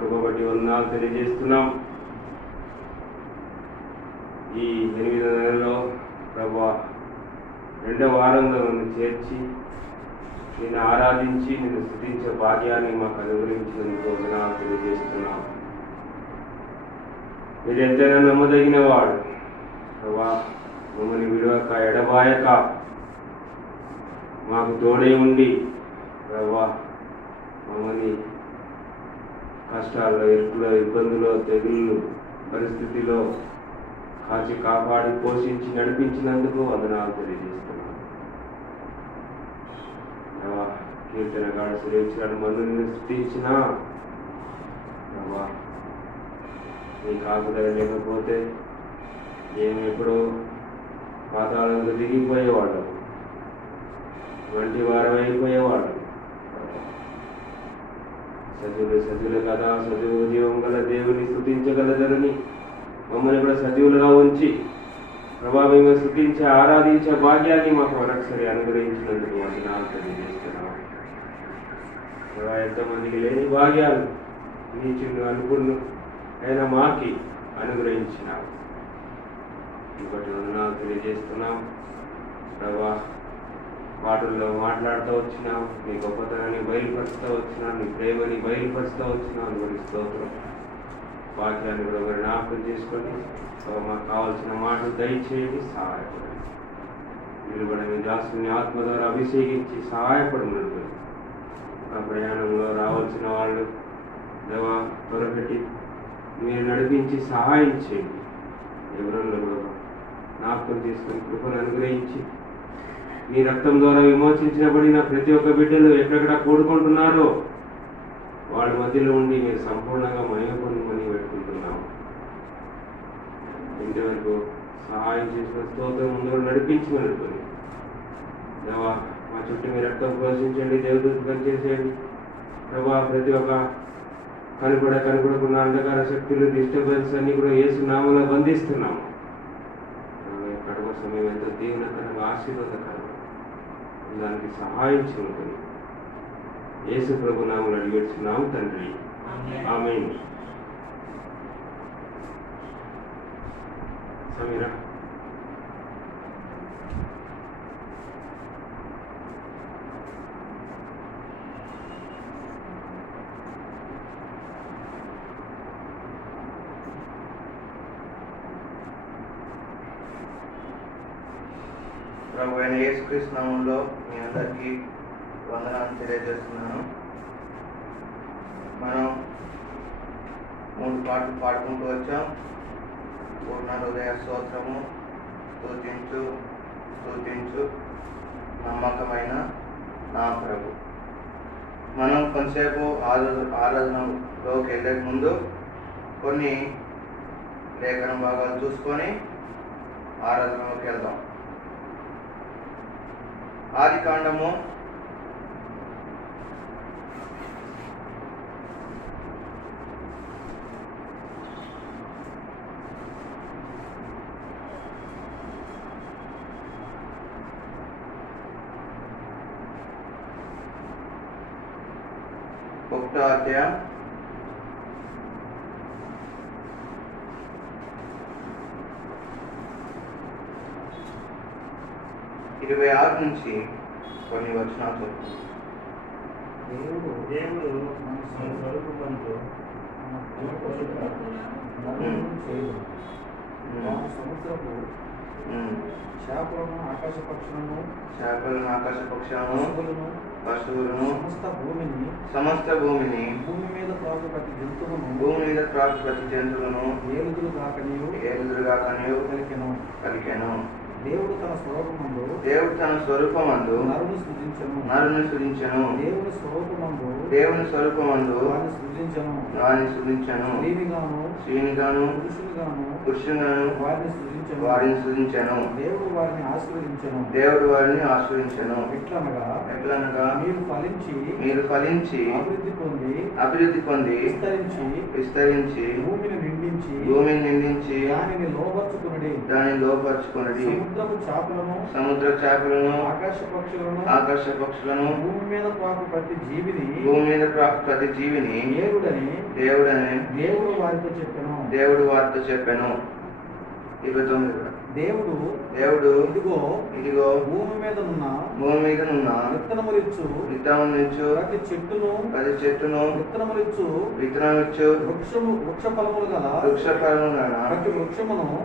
కృప బట్టి వందనాలు తెలియజేస్తున్నాం. ఈ 8వ నెలలో ప్రభువా 2వ వారంలో నన్ను చేర్చి నిన్ను ఆరాధించి నిన్ను స్తుతించే భాగ్యాన్ని మాకు అనుగ్రహించినందుకు వందనాలు తెలియజేస్తున్నాం. మీరు ఎంతైనా నమ్మదగిన వాడు ప్రభువా. మమ్మల్ని విడవక ఎడబాయక మాకు తోడే ఉండి ప్రభువా మమ్మల్ని కష్టాల్లో, ఇరుకులో, ఇబ్బందులో, తెగుళ్ళు పరిస్థితిలో కాచి కాపాడి పోషించి నడిపించినందుకు వందనాలు తెలియజేస్తున్నాను. కీర్తనగాడు సురేక్షణ మందుని స్తుతించిన నీ కాకుదల లేకపోతే మేము ఎప్పుడో పాతాళంలో దిగిపోయేవాళ్ళం, వంటి వారం అయిపోయేవాళ్ళం. సజీవులు కదా, సజీవ జీవం గల దేవుని స్తుతించగలదరని మమ్మల్ని కూడా సజీవులుగా ఉంచి ప్రభావంగా స్తుతించే ఆరాధించే భాగ్యాన్ని మాకు మరొకసారి అనుగ్రహించినందుకు వందనాలు తెలియజేస్తున్నాం. ఎంతమందికి లేని భాగ్యాలు నీ చిన్న అనుకున్న అయినా మాకి అనుగ్రహించినావు. ఇంకోటి వందనాలు తెలియజేస్తున్నాం ప్రభా. మాటల్లో మాట్లాడుతూ వచ్చినాం, నీ గొప్పతనాన్ని బయలుపరుస్తూ వచ్చినాం, నీ ప్రేమని బయలుపరుస్తూ వచ్చినాం. అందువల్ల స్తోత్రం. వాక్యాన్ని కూడా ఒకరు జ్ఞాపకం చేసుకొని మాకు కావాల్సిన మాటలు దయచేసి సహాయపడండి. నిలబడిన దాసుని ఆత్మ ద్వారా అభిషేకించి సహాయపడినట్టు ఆ ప్రయాణంలో రావాల్సిన వాళ్ళు దేవా త్వరపెట్టి మీరు నడిపించి సహాయం చేయండి. ఎవరన్నా కూడా జ్ఞాపకం చేసుకుని కృపను అనుగ్రహించి మీ రక్తం ద్వారా విమోచించబడిన ప్రతి ఒక్క బిడ్డలు ఎక్కడెక్కడ కూడుకుంటున్నారో వాళ్ళ మధ్యలో ఉండి మీరు సంపూర్ణంగా మహిమ పొందమని పెట్టుకుంటున్నాము. ఇంతవరకు సహాయం చేసిన స్తోత్రం ముందు నడిపించమనుకొని దేవా మా చుట్టూ మీ రక్తం పోషించండి, దేవదూత పనిచేసేయండి ప్రభా. ప్రతి ఒక్క కనపడకున్న అంధకార శక్తులు, డిస్టర్బెన్స్ అన్ని కూడా యేసు నామములో బంధిస్తున్నాము. కడప సమయం ఎంతో దీవెనకరంగా ఆశీర్వాదకరంగా దానికి సహాయం చేయమని యేసు ప్రభు నామములో అడిగేస్తున్నాము తండ్రి, ఆమేన్. సమీరా ప్రభు అయిన యేసుక్రీస్తు నామములో మీ అందరికీ వందనాలు తెలియజేస్తున్నాను. మనం 3 పాటలు పాడుకుంటూ వచ్చాం. పూర్ణ హృదయ స్తోత్రము, స్తుతించు స్తుతించు నమ్మకమైన నా ప్రభు. మనం కొంతసేపు ఆరాధనలోకి వెళ్ళే ముందు కొన్ని లేఖన భాగాలు చూసుకొని ఆరాధనలోకి వెళ్దాం. ఆదికాండము 1వ అధ్యాయం 26 నుంచి కొన్ని వచనాలు చదువుతాం. దేవుడు మన స్వరూపంలో సముద్రపు చేపలను, ఆకాశ పక్షులను, పశువులను, సమస్త భూమిని, భూమి మీద త్రాగు ప్రతి జంతువులను ఏలుదురుగాకనియు పలికెను. దేవుడు తన స్వరూపమందు నరుని సృజించెను. దేవుని స్వరూపమందు వారిని సృజించెను. స్త్రీనిగాను పురుషునిగాను వారిని సృజించెను. దేవుడు వారిని ఆశీర్వదించెను. ఎట్లనగా మీరు ఫలించి అభివృద్ధి పొంది విస్తరించి భూమిని నిండించి దానిని లోపరుచుకునడి. సముద్ర చేపలను ఆకాశ పక్షులను భూమి మీద ప్రాకు ప్రతి జీవిని దేవుడు వారితో చెప్పెను. దేవుడు వారితో చెప్పాను. 29 కూడా. దేవుడు ఇదిగో భూమి మీద నున్న విత్తనములిచ్చు ప్రతి చెట్టును విత్తనములిచ్చు వృక్ష ఫలములు గల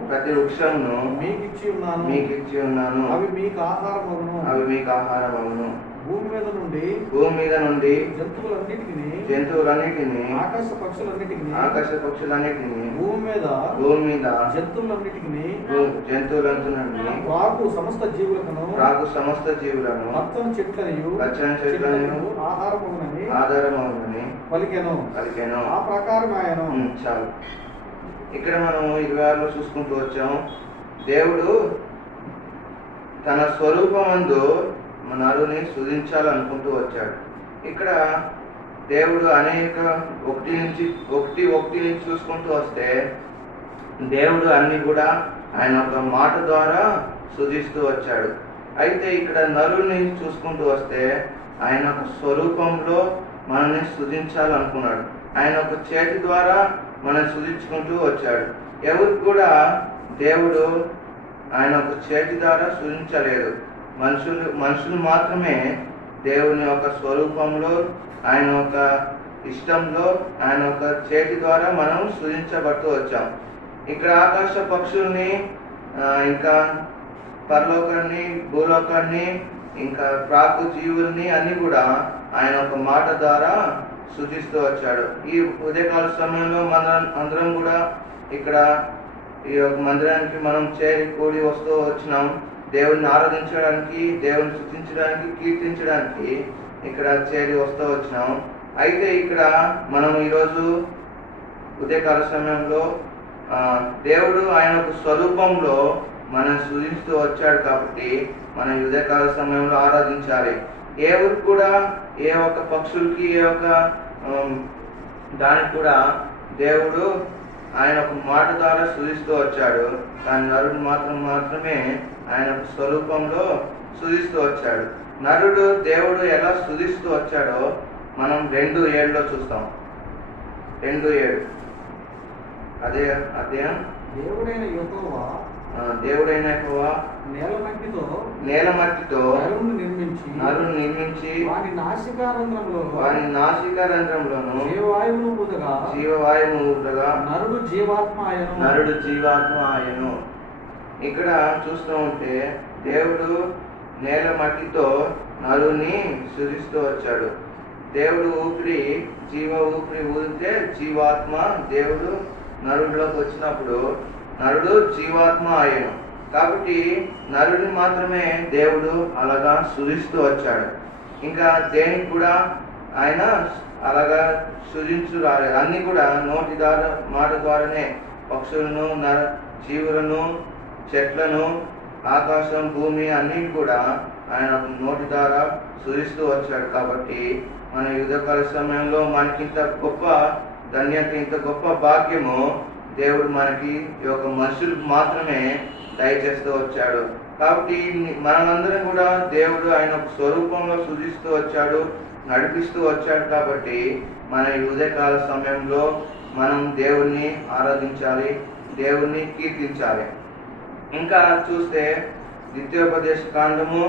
ప్రతి వృక్షమును మీకిచ్చి ఉన్నాను. అవి మీకు ఆహారమగును. భూమి మీద నుండి జంతువులన్నిటిని ఆకాశ పక్షులన్నిటిని భూమి మీద జంతువులన్నిటిని రాకు సమస్త జీవులను పచ్చని చెట్లను ఆధారమగునని పలికెను. ఆ ప్రకారం ఆయన. చాలు. ఇక్కడ మనం 26లో చూసుకుంటూ వచ్చాం. దేవుడు తన స్వరూపమందు నరుని సృజించాలనుకుంటూ వచ్చాడు. ఇక్కడ దేవుడు అనేక ఒకటి నుంచి చూసుకుంటూ వస్తే దేవుడు అన్ని కూడా ఆయన ఒక మాట ద్వారా సృజిస్తూ వచ్చాడు. అయితే ఇక్కడ నరుని చూసుకుంటూ వస్తే ఆయన ఒక స్వరూపంలో మనల్ని సృజించాలనుకున్నాడు. ఆయన ఒక చేతి ద్వారా మనం సృజించుకుంటూ వచ్చాడు. ఎవరికి కూడా దేవుడు ఆయన ఒక చేతి ద్వారా సృజించలేదు. మనుషులు మాత్రమే దేవుని యొక్క స్వరూపంలో, ఆయన ఒక ఇష్టంలో, ఆయన ఒక చేతి ద్వారా మనం సృజించబడుతూ వచ్చాం. ఇక్కడ ఆకాశ పక్షుల్ని, ఇంకా పరలోకాన్ని, భూలోకాన్ని, ఇంకా ప్రాకు జీవుల్ని అన్ని కూడా ఆయన ఒక మాట ద్వారా సృజిస్తూ వచ్చాడు. ఈ ఉదయకాల సమయంలో అందరం కూడా ఇక్కడ ఈ యొక్క మందిరానికి మనం చేరి కూడి వస్తూ వచ్చినాం. దేవుని ఆరాధించడానికి, దేవుని స్తుతించడానికి, కీర్తించడానికి ఇక్కడ చేరి వస్తూ వచ్చినాం. అయితే ఇక్కడ మనం ఈరోజు ఉదయకాల సమయంలో దేవుడు ఆయన ఒక స్వరూపంలో మనం సృజిస్తూ వచ్చాడు కాబట్టి మనం ఉదయకాల సమయంలో ఆరాధించాలి. ఏ ఊరికి కూడా, ఏ ఒక్క పక్షులకి, ఏ ఒక్క దానికి కూడా దేవుడు ఆయన ఒక మాట ద్వారా సృజిస్తూ వచ్చాడు. కానీ నరుడు మాత్రమే ఆయన స్వరూపంలో సృజిస్తూ వచ్చాడు. నరుడు దేవుడు ఎలా సృజిస్తూ వచ్చాడో మనం 2:7లో చూస్తాం. 2:7 అదే అధ్యాయం. దేవుడైన యెహోవా నేల మట్టితో నరుని నిర్మించి వాని నాసికారంధ్రంలోను జీవవాయువును ఊదగా నరుడు జీవాత్మ ఆయను. ఇక్కడ చూస్తూ ఉంటే దేవుడు నేల మట్టితో నరుని సృజిస్తూ వచ్చాడు. దేవుడు జీవ ఊపిరి ఊదితే జీవాత్మ దేవుడు నరుడిలోకి వచ్చినప్పుడు నరుడు జీవాత్మ ఆయను. కాబట్టి నరుడిని మాత్రమే దేవుడు అలాగా సృజిస్తూ వచ్చాడు. ఇంకా దేనికి కూడా ఆయన అలాగా సృజించు రాలేదు. అన్ని కూడా నోటి ద్వారా, మాట ద్వారానే పక్షులను, జీవులను, చెట్లను, ఆకాశం, భూమి అన్ని కూడా ఆయన నోటి ద్వారా సృజిస్తూ వచ్చాడు. కాబట్టి మన యుద్ధకాల సమయంలో మనకింత గొప్ప ధన్యత, ఇంత గొప్ప భాగ్యము దేవుడు మనకి ఈ యొక్క మనుషులకు మాత్రమే దయచేస్తూ వచ్చాడు. కాబట్టి మనందరం కూడా దేవుడు ఆయన స్వరూపంలో సృజిస్తూ వచ్చాడు, నడిపిస్తూ వచ్చాడు. కాబట్టి మన ఈ ఉదయకాల సమయంలో మనం దేవుణ్ణి ఆరాధించాలి, దేవుణ్ణి కీర్తించాలి. ఇంకా చూస్తే ద్వితీయోపదేశ కాండము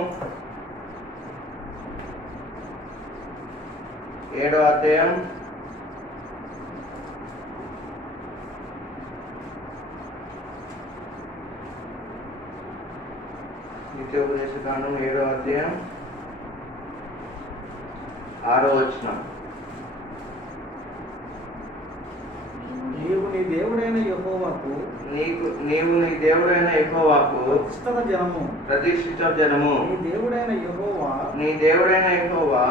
7వ అధ్యాయం 6వ వచనం. నీవు నీ దేవుడైన యెహోవాకు ప్రతిష్ఠిత జనము. నీ దేవుడైన యెహోవా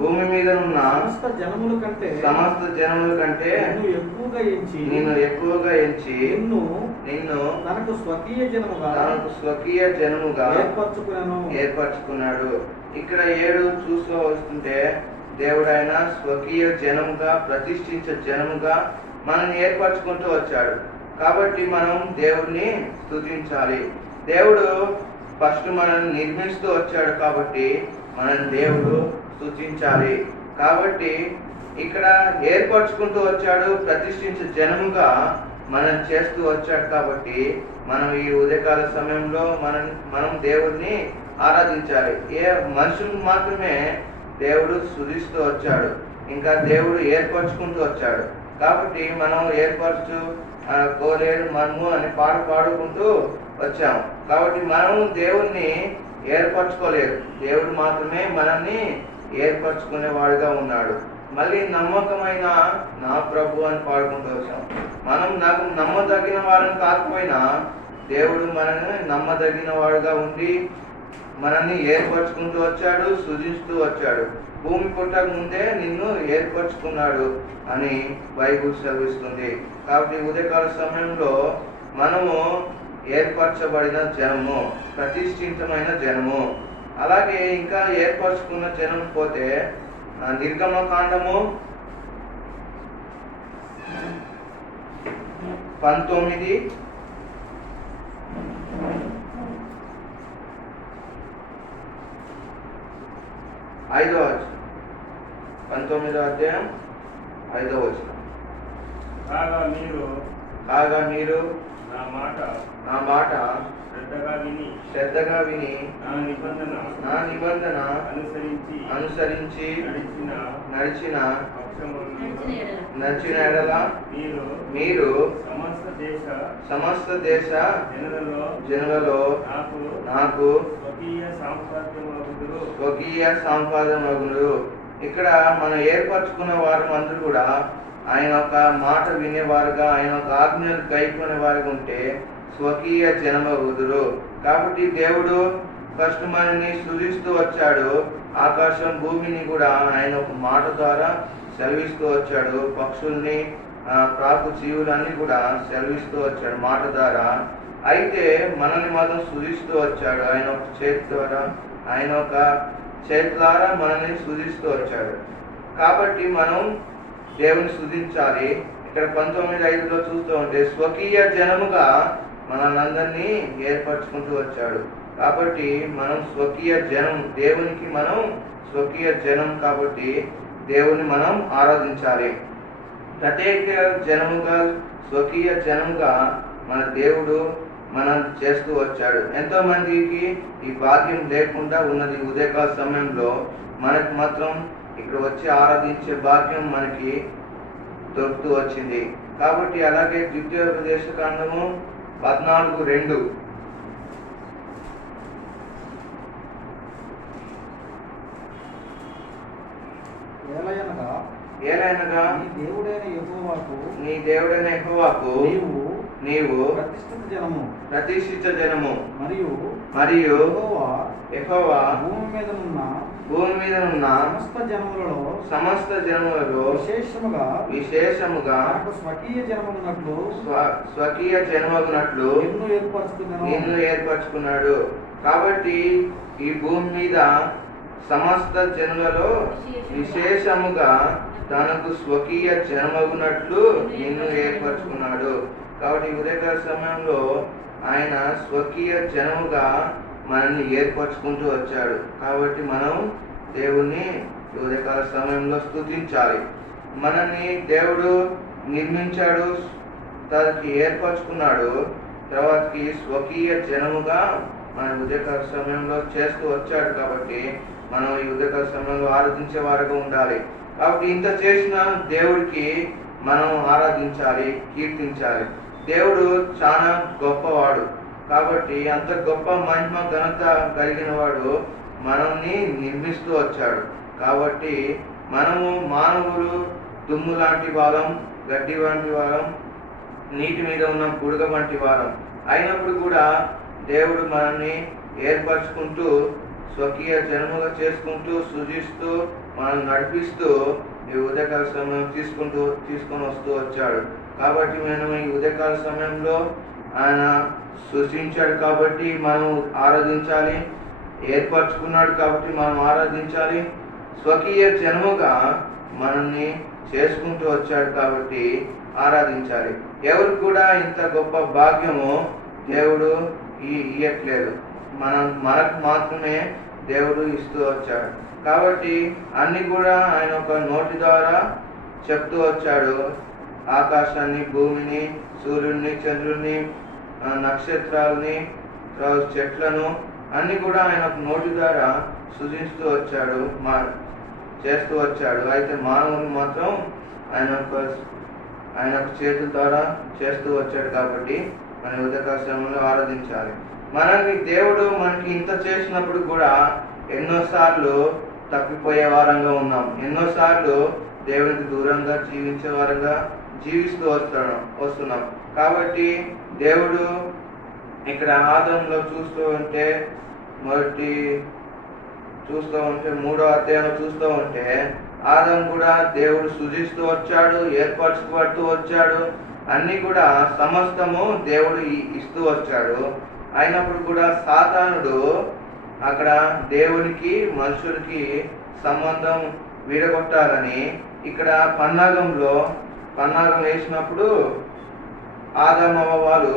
భూమి మీద నున్న సమస్త జనముల కంటే నిన్ను ఎక్కువగా ఎంచి నిన్ను తనకు స్వకీయ జనముగా ఏర్పరచుకున్నాడు. ఇక్కడ 7 చూస్తూ వస్తుంటే దేవుడు ఆయన స్వకీయ జనముగా, ప్రతిష్ఠించే జనముగా మనల్ని ఏర్పరచుకుంటూ వచ్చాడు. కాబట్టి మనం దేవుడిని స్తుతించాలి. దేవుడు ఫస్ట్ మనల్ని నిర్మిస్తూ వచ్చాడు కాబట్టి మనం దేవుడు స్తుతించాలి. కాబట్టి ఇక్కడ ఏర్పరచుకుంటూ వచ్చాడు, ప్రతిష్ఠించే జనముగా మనం చేస్తూ వచ్చాడు. కాబట్టి మనం ఈ ఉదయకాల సమయంలో మనం దేవుడిని ఆరాధించాలి. మనుషులు మాత్రమే దేవుడు స్తుతిస్తూ వచ్చాడు, ఇంకా దేవుడు ఏర్పరచుకుంటూ వచ్చాడు. కాబట్టి మనం ఏర్పరచు కోలేరు మనము అని పాట పాడుకుంటూ వచ్చాము. కాబట్టి మనం దేవుణ్ణి ఏర్పరచుకోలేదు, దేవుడు మాత్రమే మనల్ని ఏర్పరచుకునేవాడుగా ఉన్నాడు. మళ్ళీ నమ్మకమైన నా ప్రభు అని పాడుకుంటూ వచ్చాం. మనం నాకు నమ్మదగిన వారిని కాకపోయినా దేవుడు మనల్ని నమ్మదగిన వాడుగా ఉండి మనల్ని ఏర్పరచుకుంటూ వచ్చాడు, సృజిస్తూ వచ్చాడు. భూమి పుట్టక ముందే నిన్ను ఏర్పరచుకున్నాడు అని బైబిల్ సెలవిస్తుంది. కాబట్టి ఉదయకాల సమయంలో మనము ఏర్పరచబడిన జనము, ప్రతిష్ఠితమైన జనము. అలాగే ఇంకా ఏర్పరచుకున్న జనం పోతే నిర్గమకాండము 19 5వ వచనం, 19వ అధ్యాయం 5వ వచనం. కాగా మీరు నా మాట శ్రద్ధగా విని నా నిబంధన అనుసరించి నడిచిన ఎడల మీరు సమస్త దేశ జనులలో నాకు స్వకీయ సంపాదనగురు. ఇక్కడ మనం ఏర్పరచుకున్న వారు అందరూ కూడా ఆయన ఒక మాట వినేవారుగా, ఆయన ఒక ఆజ్ఞలు గైకొనే వారుగా ఉంటే స్వకీయ జనమగుదురు. కాబట్టి దేవుడు ఫస్ట్ మనల్ని సృజిస్తూ వచ్చాడు, ఆకాశం భూమిని కూడా ఆయన ఒక మాట ద్వారా సెలవిస్తూ వచ్చాడు. పక్షుల్ని ప్రాకు జీవులన్నీ కూడా సెలవిస్తూ వచ్చాడు మాట ద్వారా. అయితే మనల్ని మాత్రం సృజిస్తూ వచ్చాడు ఆయన ఒక చేతి ద్వారా, ఆయన ఒక చేతి ద్వారా మనల్ని సృజిస్తూ వచ్చాడు. కాబట్టి మనం దేవుని స్తుతించాలి. ఇక్కడ 19:5లో చూస్తూ ఉంటే స్వకీయ జనముగా మనల్ని ఏర్పరచుకుంటూ వచ్చాడు. కాబట్టి మనం స్వకీయ జనం, దేవునికి మనం స్వకీయ జనం. కాబట్టి దేవుని మనం ఆరాధించాలి. ప్రత్యేక జనముగా, స్వకీయ జనముగా మన దేవుడు మనం చేస్తూ వచ్చాడు. ఎంతో మందికి ఈ భాగ్యం లేకుండా ఉన్నది. ఉదయకాల సమయంలో మనకు మాత్రం ఇక్కడ వచ్చి ఆరాధించే భాగ్యం మనకి దొరుకుతూ వచ్చింది. కాబట్టి అలాగే ద్వితీయోపదేశకాండము 14:2 ఏలైనగా నీ దేవుడైన యెహోవాకు నీవు ప్రతిష్ఠిత జనము మరియు యెహోవా భూమి మీద ఉన్న సమస్త జనములలో విశేషముగా స్వకీయ జనమగునట్లు నిన్ను ఏర్పరచుకున్నాడు. కాబట్టి ఈ భూమి మీద సమస్త జనులలో విశేషముగా తనకు స్వకీయ జనమగునట్లు నిన్ను ఏర్పరచుకున్నాడు. కాబట్టి ఉదయకాల సమయంలో ఆయన స్వకీయ జనముగా మనల్ని ఏర్పరచుకుంటూ వచ్చాడు. కాబట్టి మనం దేవుణ్ణి ఉదయకాల సమయంలో స్తుతించాలి. మనల్ని దేవుడు నిర్మించాడు, తనకి ఏర్పరచుకున్నాడు, తర్వాతకి స్వకీయ జనముగా మన ఉదయకాల సమయంలో చేస్తూ వచ్చాడు. కాబట్టి మనం ఈ ఉదయకాల సమయంలో ఆరాధించే వారుగా ఉండాలి. కాబట్టి ఇంత చేసిన దేవుడికి మనం ఆరాధించాలి, కీర్తించాలి. దేవుడు చాలా గొప్పవాడు. కాబట్టి అంత గొప్ప మహిమ ఘనత కలిగిన వాడు మనల్ని నిర్మిస్తూ వచ్చాడు. కాబట్టి మనము మానవులు దుమ్ము లాంటి వాళ్ళం, గడ్డి వంటి వాళ్ళం, నీటి మీద ఉన్న బుడగ వంటి వాళ్ళం అయినప్పుడు కూడా దేవుడు మనల్ని ఏర్పరచుకుంటూ స్వకీయ జన్మగా చేసుకుంటూ సృజిస్తూ మనం నడిపిస్తూ ఈ ఉదయకాల సమయం తీసుకొని వస్తూ వచ్చాడు. కాబట్టి మనం ఈ ఉదయకాల సమయంలో ఆయన సృష్టించాడు కాబట్టి మనం ఆరాధించాలి, ఏర్పరచుకున్నాడు కాబట్టి మనం ఆరాధించాలి. స్వకీయ జన్మగా మనల్ని చేసుకుంటూ వచ్చాడు కాబట్టి ఆరాధించాలి. ఎవరు కూడా ఇంత గొప్ప భాగ్యము దేవుడు ఇయ్యట్లేదు, మనకు మాత్రమే దేవుడు ఇస్తూ వచ్చాడు. కాబట్టి అన్ని కూడా ఆయన ఒక నోటి ద్వారా చెప్తూ వచ్చాడు. ఆకాశాన్ని, భూమిని, సూర్యుడిని, చంద్రుడిని, నక్షత్రాలని, తర్వాత చెట్లను అన్ని కూడా ఆయన నోటి ద్వారా సృజిస్తూ వచ్చాడు, చేస్తూ వచ్చాడు. అయితే మానవుని మాత్రం ఆయన చేతుల ద్వారా చేస్తూ వచ్చాడు. కాబట్టి మన ఉదయకాశంలో ఆరాధించాలి. దేవుడు మనకి ఇంత చేసినప్పుడు కూడా ఎన్నోసార్లు తప్పిపోయే వారంగా ఉన్నాం. ఎన్నోసార్లు దేవునికి దూరంగా జీవించే వారంగా జీవిస్తూ వస్తున్నాం. కాబట్టి దేవుడు ఇక్కడ ఆదంలో చూస్తూ ఉంటే 3వ అధ్యాయంలో చూస్తూ ఉంటే ఆదం కూడా దేవుడు సృజిస్తూ వచ్చాడు, ఏర్పరచుబడుతూ వచ్చాడు. అన్ని కూడా సమస్తము దేవుడు ఇస్తూ వచ్చాడు. అయినప్పుడు కూడా సాతానుడు అక్కడ దేవునికి మనుషులకి సంబంధం విడగొట్టాలని ఇక్కడ పన్నాగం వేసినప్పుడు ఆదాము హవ్వ వాళ్ళు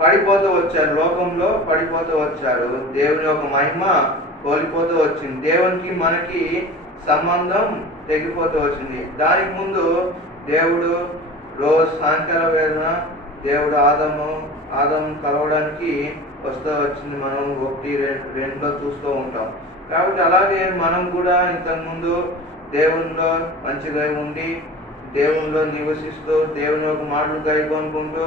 పడిపోతూ వచ్చారు, లోకంలో పడిపోతూ వచ్చారు. దేవుని యొక్క మహిమ కోల్పోతూ వచ్చింది. దేవునికి మనకి సంబంధం తెగిపోతూ వచ్చింది. దానికి ముందు దేవుడు రోజు సాయంకాల వేళ దేవుడు ఆదాము కలవడానికి వస్తూ వచ్చింది. మనం 1-2 చూస్తూ ఉంటాం. కాబట్టి అలాగే మనం కూడా ఇంతకుముందు దేవునిలో మంచిగా ఉండి దేవునిలో నివసిస్తూ దేవుని యొక్క మాటలు గైకొనుకుంటూ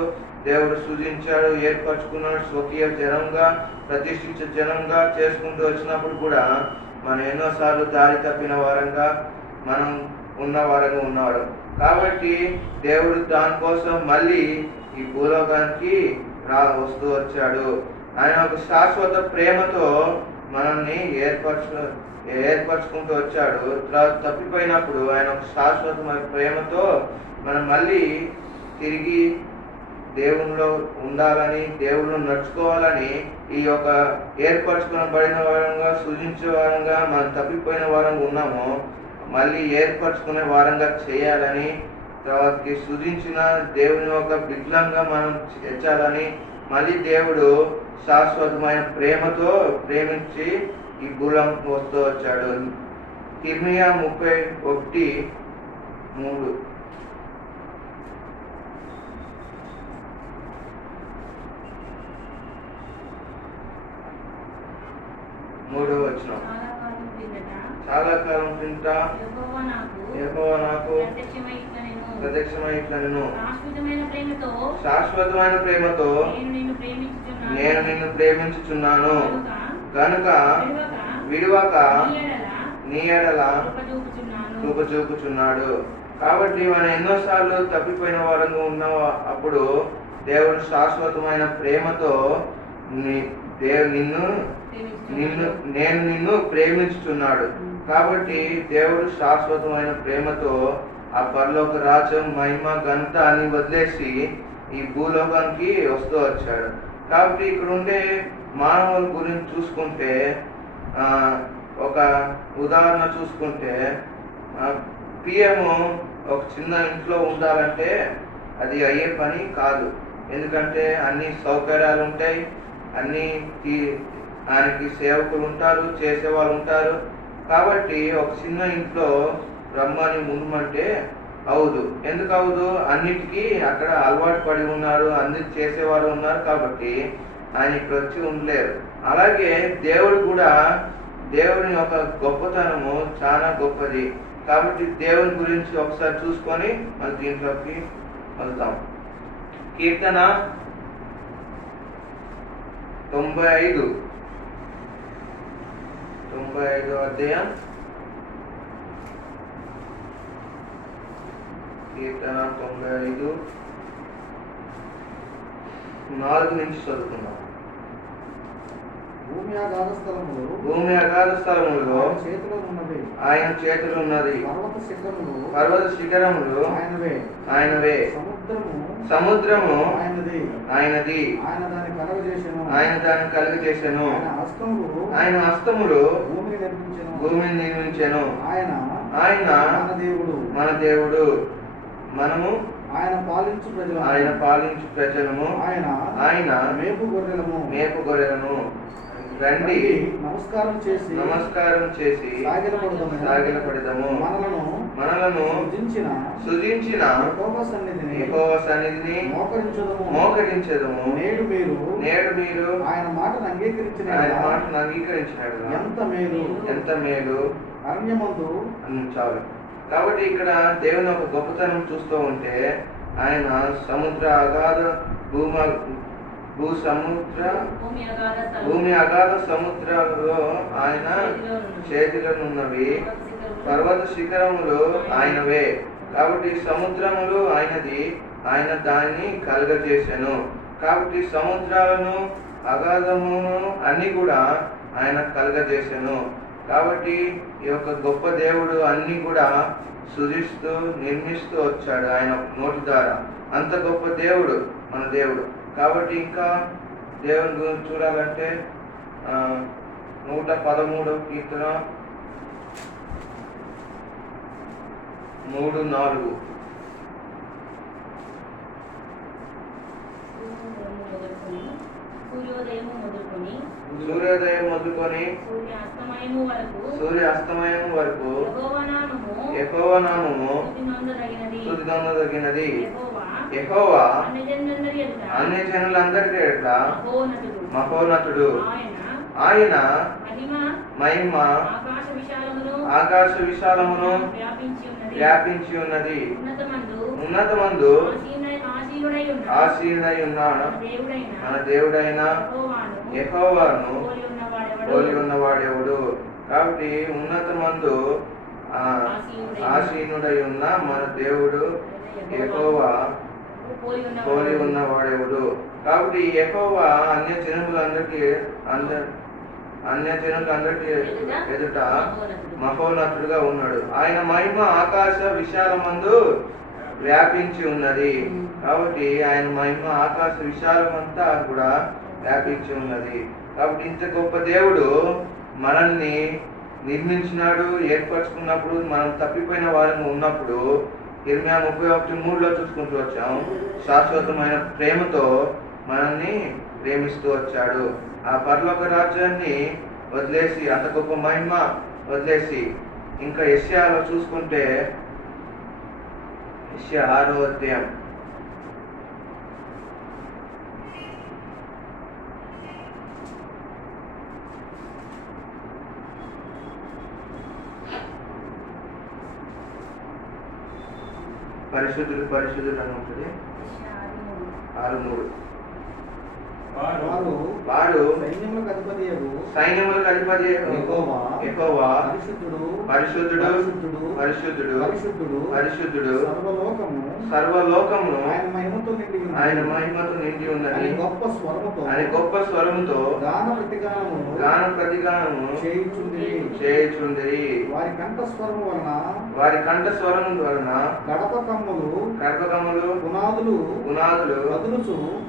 దేవుడు సృజించాడు, ఏర్పరచుకున్నాడు, స్వకీయ జనంగా ప్రతిష్ఠించే జనంగా చేసుకుంటూ వచ్చినప్పుడు కూడా మనం ఎన్నోసార్లు దారి తప్పిన వారంగా మనం ఉన్నారు. కాబట్టి దేవుడు దానికోసం మళ్ళీ ఈ భూలోకానికి వస్తూ వచ్చాడు. ఆయన ఒక శాశ్వత ప్రేమతో మనల్ని ఏర్పరచుకుంటూ వచ్చాడు. తప్పిపోయినప్పుడు ఆయన ఒక శాశ్వతమైన ప్రేమతో మనం మళ్ళీ తిరిగి దేవునిలో ఉండాలని, దేవుళ్ళు నడుచుకోవాలని ఈ యొక్క ఏర్పరచుకునబడిన వారంగా, సృజించే వారంగా, మనం తప్పిపోయిన వారంగా ఉన్నాము. మళ్ళీ ఏర్పరచుకునే వారంగా చేయాలని, తర్వాతకి సృజించిన దేవుని యొక్క బిడ్డలంగా మనం చేర్చాలని మళ్ళీ దేవుడు శాశ్వతమైన ప్రేమతో ప్రేమించి ఈ భూలోకంకి వస్తూ వచ్చాడు. ఇర్మియా 31:3 వచనం. చాలా కాలం క్రిందట యెహోవా నాకు ప్రత్యక్షమై ఇట్లా నేను శాశ్వతమైన ప్రేమతో నేను నిన్ను ప్రేమించుచున్నాను కనుక విడువక నీ ఎడల కృప చూపుచున్నాడు. కాబట్టి మనం ఎన్నోసార్లు తప్పిపోయిన వారంగా ఉన్న అప్పుడు దేవుడు శాశ్వతమైన ప్రేమతో నేను నిన్ను ప్రేమించుచున్నాడు. కాబట్టి దేవుడు శాశ్వతమైన ప్రేమతో ఆ పరలోక రాజ్యం, మహిమ, ఘనత అని వదిలేసి ఈ భూలోకానికి వస్తూ వచ్చాడు. కాబట్టి ఇక్కడ ఉండే మానవుల గురించి చూసుకుంటే ఒక ఉదాహరణ చూసుకుంటే పిఎం ఒక చిన్న ఇంట్లో ఉండాలంటే అది అయ్యే పని కాదు. ఎందుకంటే అన్ని సౌకర్యాలు ఉంటాయి, అన్ని ఆయనకి సేవకులు ఉంటారు, చేసేవాళ్ళు ఉంటారు. కాబట్టి ఒక చిన్న ఇంట్లో రమ్మని ముందుమంటే అవదు. ఎందుకు అవదు? అన్నిటికీ అక్కడ అలవాటు పడి ఉన్నారు, అన్నిటి చేసేవారు ఉన్నారు. కాబట్టి ఆయన ఇక్కడ వచ్చి ఉండలేరు. అలాగే దేవుడు కూడా, దేవుని యొక్క గొప్పతనము చాలా గొప్పది. కాబట్టి దేవుని గురించి ఒకసారి చూసుకొని మన దీంట్లోకి వెళ్తాం. కీర్తన 95 అధ్యాయం కీర్తన 95 4 నుంచి చదువుతున్నాం. భూమి అగాధ స్థలములో ఆయన చేతులు ఉన్నది, పర్వత శిఖరములు ఆయనవే, సముద్రము ఆయనది, ఆయన దాన్ని కలుగజేసెను, ఆయన హస్తములు భూమిని నిర్మించెను. ఆయన మన దేవుడు, మనము ఆయన పాలించు ప్రజలము, ఆయన మేపు గొర్రెలను. రండి నమస్కారం చేసి సాగిలపడదాము, మనలను సృజించిన యెహోవా సన్నిధిని మోకరించెదము. నేడు మీరు ఆయన మాటను అంగీకరించినాడు. ఎంత మేలు అరణ్యమందు చాలు. కాబట్టి ఇక్కడ దేవుని ఒక గొప్పతనం చూస్తూ ఉంటే ఆయన సముద్ర అగాధ భూమి అగాధ సముద్రంలో ఆయన చేతిలోనున్నవి, పర్వత శిఖరములు ఆయనవే. కాబట్టి సముద్రములు ఆయనది, ఆయన దాన్ని కలుగజేసెను. కాబట్టి సముద్రాలను అగాధమును అన్ని కూడా ఆయన కలుగజేసెను. కాబట్టి ఈ యొక్క గొప్ప దేవుడు అన్ని కూడా సృజిస్తూ నిర్మిస్తూ వచ్చాడు ఆయన నోటి ద్వారా. అంత గొప్ప దేవుడు మన దేవుడు. కాబట్టి ఇంకా దేవుని గురించి చూడాలంటే 113వ కీర్తన 3:4 సూర్యోదయం మొదలుకొని సూర్యాస్తమయం వరకు యెహోవా నామము స్తుతినొందదగినది. యెహోవా అన్యజనులందరి ఎదుట మహోన్నతుడు. ఆయన మహిమ ఆకాశ విశాలమును వ్యాపించి ఉన్నది. ఉన్నతమందు ఆసీనుడై ఉన్న మన దేవుడైన యెహోవాను పోలి ఉన్నవాడెవడు? కాబట్టి ఉన్నతమందు ఆసీనుడై ఉన్న మన దేవుడు యెహోవా పోలి ఉన్నవాడెవడు? కాబట్టి యెహోవా అన్య జనులందరికీ ఎదుట మహోన్నతుడుగా ఉన్నాడు. ఆయన మహిమ ఆకాశ విశాలమందు వ్యాపించి ఉన్నది. కాబట్టి ఆయన మహిమ ఆకాశ విశాలమంతా కూడా వ్యాపించి ఉన్నది. కాబట్టి ఇంత గొప్ప దేవుడు మనల్ని నిర్మించినాడు, ఏర్పరచుకున్నప్పుడు మనం తప్పిపోయిన వారిని ఉన్నప్పుడు ఇర్మియా 31:3 చూసుకుంటూ వచ్చాం. శాశ్వతమైన ప్రేమతో మనల్ని ప్రేమిస్తూ వచ్చాడు. ఆ పరలోక రాజ్యాన్ని వదిలేసి, అంత గొప్ప మహిమ వదిలేసి ఇంకా యెషయాలో చూసుకుంటే యెషయా 6వ అధ్యాయం పరిశుద్ధుడు పరిశుద్ధుడు అని ఉంటుంది. 6:3 వారు సైన్యములకు అధిపతి యెహోవా పరిశుద్ధుడు పరిశుద్ధుడు పరిశుద్ధుడు సర్వలోకమును ఆయన మహిమతో నిండి ఉన్నది. ఆయన గొప్ప స్వరముతో గాన ప్రతిగానము చేయుచుంది. వారి కంఠస్వరము వలన గడప కమ్ములు పునాదులు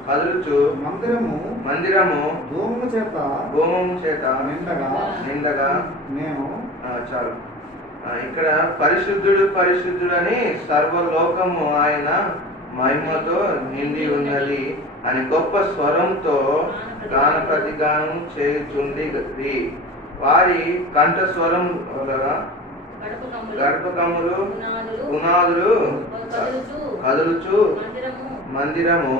కదులుచు మందిరము ధూమము చేత నిండగా నేను చాలు. ఇక్కడ పరిశుద్ధుడు అని సర్వలోకము ఆయన మహిమతో నిండి ఉన్నది అని గొప్ప స్వరంతో గాన ప్రతిగానం చేయుచుంది. వారి కంఠ స్వరం వలన గడపకమ్ములు పునాదులు కదులుచు మందిరము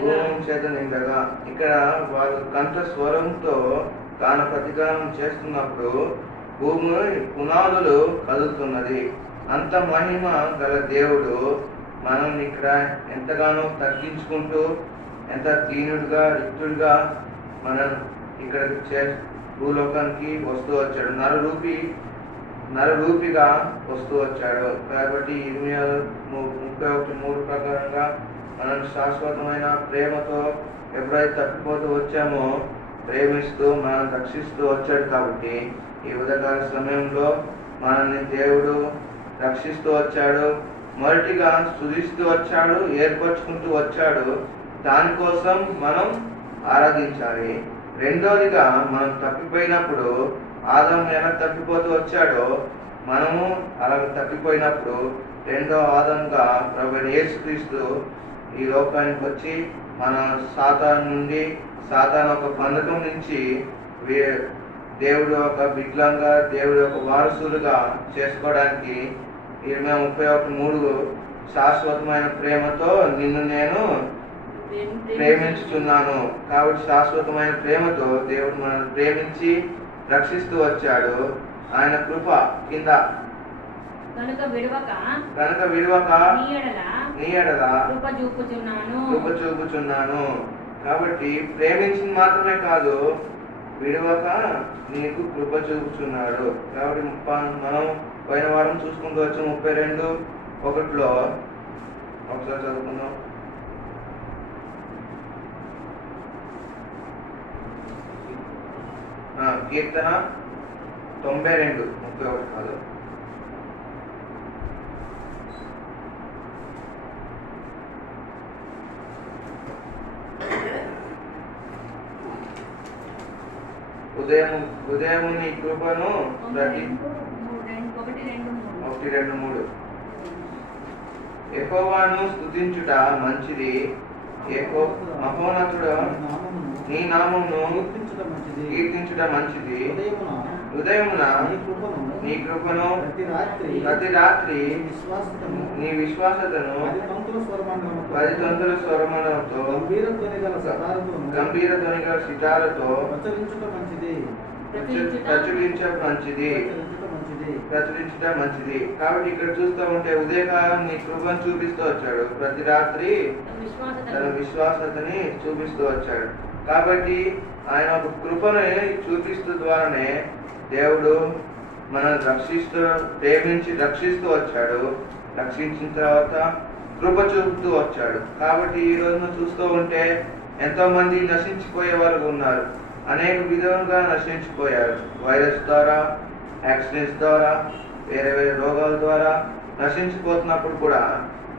భూమి చేత నిండగా. ఇక్కడ వారు కంఠ స్వరంతో గాన ప్రతిగానం చేస్తున్నప్పుడు భూమి పునాదులు కదులుతున్నది. అంత మహిమ గల దేవుడు మనం ఇక్కడ ఎంతగానో తగ్గించుకుంటూ, ఎంత దీనుడిగా రిక్తుడిగా మనం ఇక్కడ భూలోకానికి వస్తూ వచ్చాడు. నరరూపిగా వస్తూ వచ్చాడు. కాబట్టి 31:3 ప్రకారంగా మనం శాశ్వతమైన ప్రేమతో ఎప్పుడైతే తప్పిపోతూ వచ్చామో ప్రేమిస్తూ మనం రక్షిస్తూ వచ్చాడు. కాబట్టి ఈ ఉదయకాల సమయంలో మనల్ని దేవుడు రక్షిస్తూ వచ్చాడు. మొదటిగా స్తుతిస్తూ వచ్చాడు, ఏర్పరచుకుంటూ వచ్చాడు. దానికోసం మనం ఆరాధించాలి. రెండోదిగా మనం తప్పిపోయినప్పుడు ఆదాము ఎలా తప్పిపోతూ వచ్చాడో మనము అలా తప్పిపోయినప్పుడు రెండో ఆదాముగా ప్రభువైన యేసుక్రీస్తు ఈ లోకానికి వచ్చి మన సాతాను నుండి, సాతాను ఒక బంధకం నుంచి దేవుడు ఒక బిడ్లంగా, దేవుడు ఒక వారసులుగా చేసుకోవడానికి 31:3 శాశ్వతమైన ప్రేమతో నిన్ను నేను ప్రేమించుచున్నాను. కాబట్టి శాశ్వతమైన ప్రేమతో దేవుడు మనల్ని ప్రేమించి రక్షిస్తూ వచ్చాడు. ఆయన కృప కింద కనుక విడువక నీ ఎడల కృప చూపుచున్నాను. కాబట్టి ప్రేమించింది మాత్రమే కాదు, విడువక నీకు కృప చూపుచున్నాడు. కాబట్టి మనం పోయిన వారం చూసుకుంటూ వచ్చాం 32:1 ఒకసారి చదువుకుందాం. కీర్తన 92:31 కాదు. ఉదయం నీ కృపను ప్రతి 1-2-3 యెహోవాను స్తుతించుట మంచిది, మహోన్నతుడు నీ నామమును కీర్తించుట మంచిది. ఉదయమున నీ కృపను ప్రతి రాత్రి నీ విశ్వాసతను 10 తంతుల స్వరమండలంతో గంభీర ధ్వని గల సితారతో ప్రచురించుట మంచిది. కాబట్టి ఇక్కడ చూస్తూ ఉంటే ఉదయకాలం నీ కృపను చూపిస్తూ వచ్చాడు, ప్రతి రాత్రి తన విశ్వాసతని చూపిస్తూ వచ్చాడు. కాబట్టి ఆయన ఒక కృపను చూపిస్తూ ద్వారానే దేవుడు మనల్ని ప్రేమించి రక్షిస్తూ వచ్చాడు. రక్షించిన తర్వాత కృప చూపుతూ వచ్చాడు. కాబట్టి ఈ రోజున చూస్తూ ఉంటే ఎంతో మంది నశించిపోయే వాళ్ళు ఉన్నారు. అనేక విధంగా నశించిపోయారు. వైరస్ ద్వారా, యాక్సిడెంట్స్ ద్వారా, వేరే వేరే రోగాల ద్వారా నశించిపోతున్నప్పుడు కూడా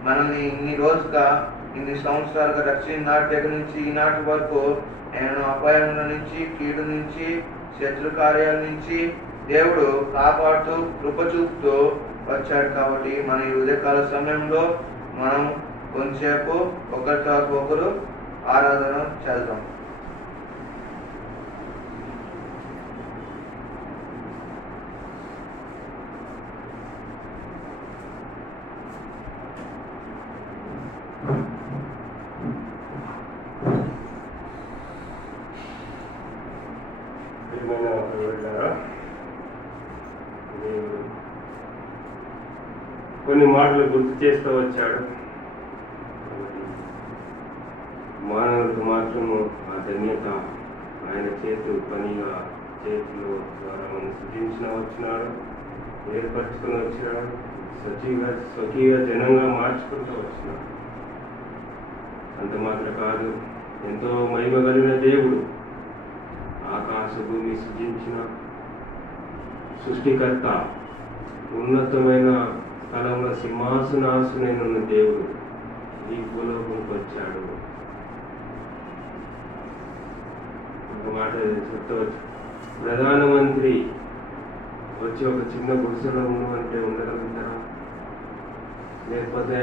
మనల్ని ఇన్ని సంవత్సరాలుగా రక్షణ నాటి దగ్గర నుంచి ఈనాటి వరకు ఎన్నో అపాయముల నుంచి, కీడు నుంచి, శత్రు కార్యాల నుంచి దేవుడు కాపాడుతూ కృప చూపుతూ వచ్చాడు. కాబట్టి మన ఈ ఉదయకాల సమయంలో మనం కొంచెంసేపు ఒకరి తర్వాత ఒకరు ఆరాధన చేద్దాం. కొన్ని మాటలు గుర్తు చేస్తూ వచ్చాడు. మానవులకు మాత్రము ఆ ధన్యత ఆయన చేతుల ద్వారా మనం సృజించిన వచ్చినాడు, ఏర్పరచుకుని వచ్చినాడు, స్వకీయ జనంగా మార్చుకుంటూ వచ్చినాడు. అంత మాత్రం కాదు, ఎంతో మహిమ కలిగిన దేవుడు, ఆకాశ భూమి సృజించిన సృష్టికర్త, ఉన్నతమైన స్థలంలో సింహాసనాసునైన దేవుడు ఈ భూలోకంకి వచ్చాడు. ఒక మాట చెప్తవచ్చు, ప్రధానమంత్రి వచ్చి ఒక చిన్న గుడిసెలో అంటే ఉండగలుగుతారా? లేకపోతే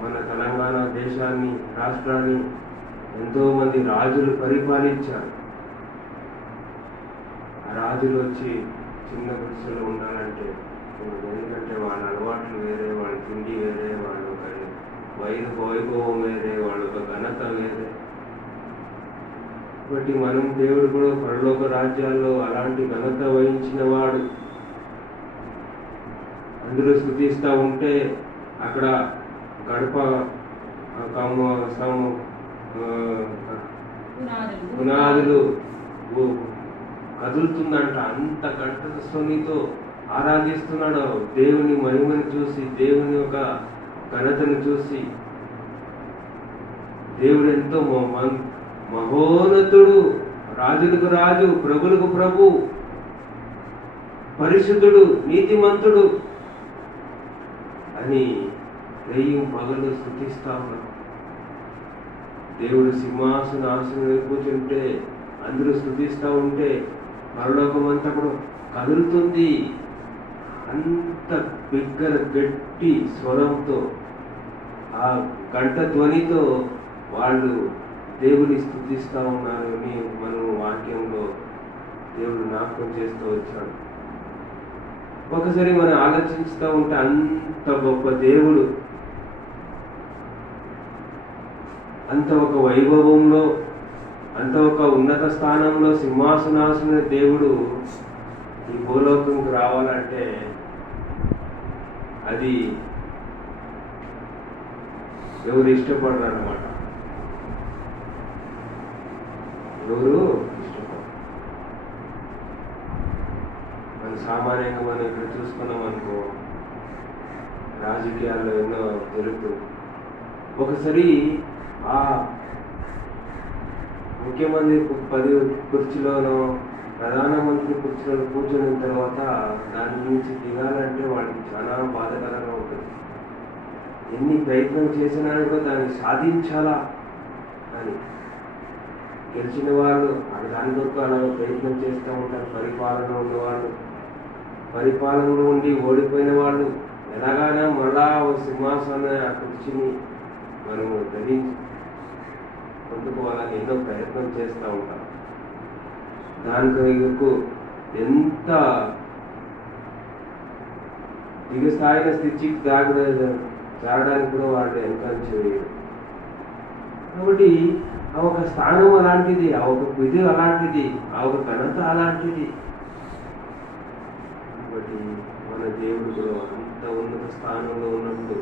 మన తెలంగాణ దేశాన్ని, రాష్ట్రాన్ని ఎంతోమంది రాజులు పరిపాలించారు. ఆ రాజులు వచ్చి చిన్న గుడిసెలో ఉండాలంటే, ఎందుకంటే వాళ్ళ అలవాట్లు వేరే, వాళ్ళ తిండి వేరే, వాళ్ళ వైభవం వేరే, వాళ్ళ ఒక ఘనత వేరే. కాబట్టి మనం దేవుడు కూడా పరలోక రాజ్యాల్లో అలాంటి ఘనత వహించిన వాడు. అందరూ స్తుతిస్తూ ఉంటే అక్కడ గడప పునాదులు కదులుతుందంట. అంత కంఠధ్వనితో ఆరాధిస్తున్నాడు. దేవుని మహిమను చూసి, దేవుని యొక్క ఘనతను చూసి, దేవుడు ఎంతో మహోన్నతుడు, రాజులకు రాజు, ప్రభులకు ప్రభు, పరిశుద్ధుడు, నీతిమంతుడు అని పగలు స్తుతిస్తా ఉన్నాడు. దేవుడు సింహాసనం కూర్చుంటే అందరూ స్తుతిస్తూ ఉంటే పరలోకం అంతా కూడా కదులుతుంది. అంత బిగ్గర గట్టి స్వరంతో, ఆ గంట ధ్వనితో వాళ్ళు దేవుని స్తుతిస్తూ ఉన్నారు అని మనం వాక్యంలో దేవుడు జ్ఞాపకం చేస్తూ వచ్చాడు. ఒకసారి మనం ఆలోచిస్తూ ఉంటే అంత గొప్ప దేవుడు, అంత ఒక వైభవంలో, అంత ఒక ఉన్నత స్థానంలో సింహాసనాసన దేవుడు ఈ భూలోకంకి రావాలంటే అది ఎవరు ఇష్టపడరు అన్నమాట. ఎవరు ఇష్టపడరు. మన సామాన్యంగా మనం ఇక్కడ చూసుకున్నాం అనుకో, రాజకీయాల్లో ఎన్నో జరుగుతుంది. ఒకసారి ఆ ముఖ్యమంత్రి పదవి కుర్చీలోనో ప్రధానమంత్రి కుర్చీలో కూర్చున్న తర్వాత దాని నుంచి దిగాలంటే వాళ్ళకి చాలా బాధకరంగా ఉంటుంది. ఎన్ని ప్రయత్నం చేసినా కూడా దాన్ని సాధించాలా అని గెలిచిన వాళ్ళు దాని కొరకు అలా ప్రయత్నం చేస్తూ ఉంటారు. పరిపాలన ఉన్నవాళ్ళు, పరిపాలనలో ఉండి ఓడిపోయిన వాళ్ళు ఎలాగైనా మళ్ళా సింహాసన ఆ కుర్చీని మనము ధరించి పొందుకోవాలని ఎన్నో ప్రయత్నం చేస్తూ ఉంటారు. దానికి ఎంత దిగు స్థాయిన స్థితికి చేరడానికి కూడా వాళ్ళు ఎంకరేజ్ చేయరు. కాబట్టి ఆ ఒక స్థానం అలాంటిది, ఆ ఒక విధి అలాంటిది, ఆ ఒక ఘనత అలాంటిది. కాబట్టి మన దేవుడు కూడా అంత ఉన్నత స్థానంలో ఉన్నప్పుడు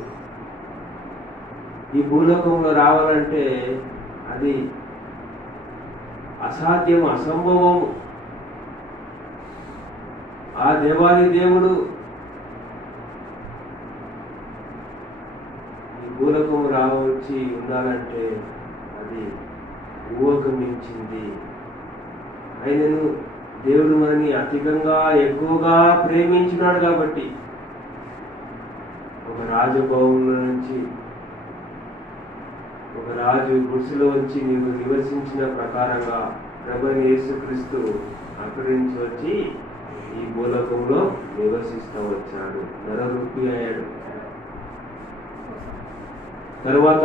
ఈ భూలోకంలో రావాలంటే అది అసాధ్యం, అసంభవం. ఆ దేవాది దేవుడు ఈ భూలోకం రావచ్చి ఉండాలంటే అది ఊహకు మించింది. ఆయనను దేవుడు మనని అధికంగా ఎక్కువగా ప్రేమించినాడు కాబట్టి ఒక రాజభవనంలో నుంచి, ఒక రాజు గుడిసెలో వచ్చి నీవు నివసించిన ప్రకారంగా ప్రభువైన యేసుక్రీస్తు అక్కడి నుంచి వచ్చి ఈ భూలోకంలో నివసిస్తూ వచ్చాడు, నరరూపి అయ్యాడు. తరువాత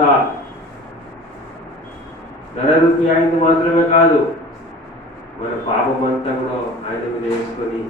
నరరూపి అయింది మాత్రమే కాదు, మన పాపమంతా కూడా ఆయన మీద వేసుకొని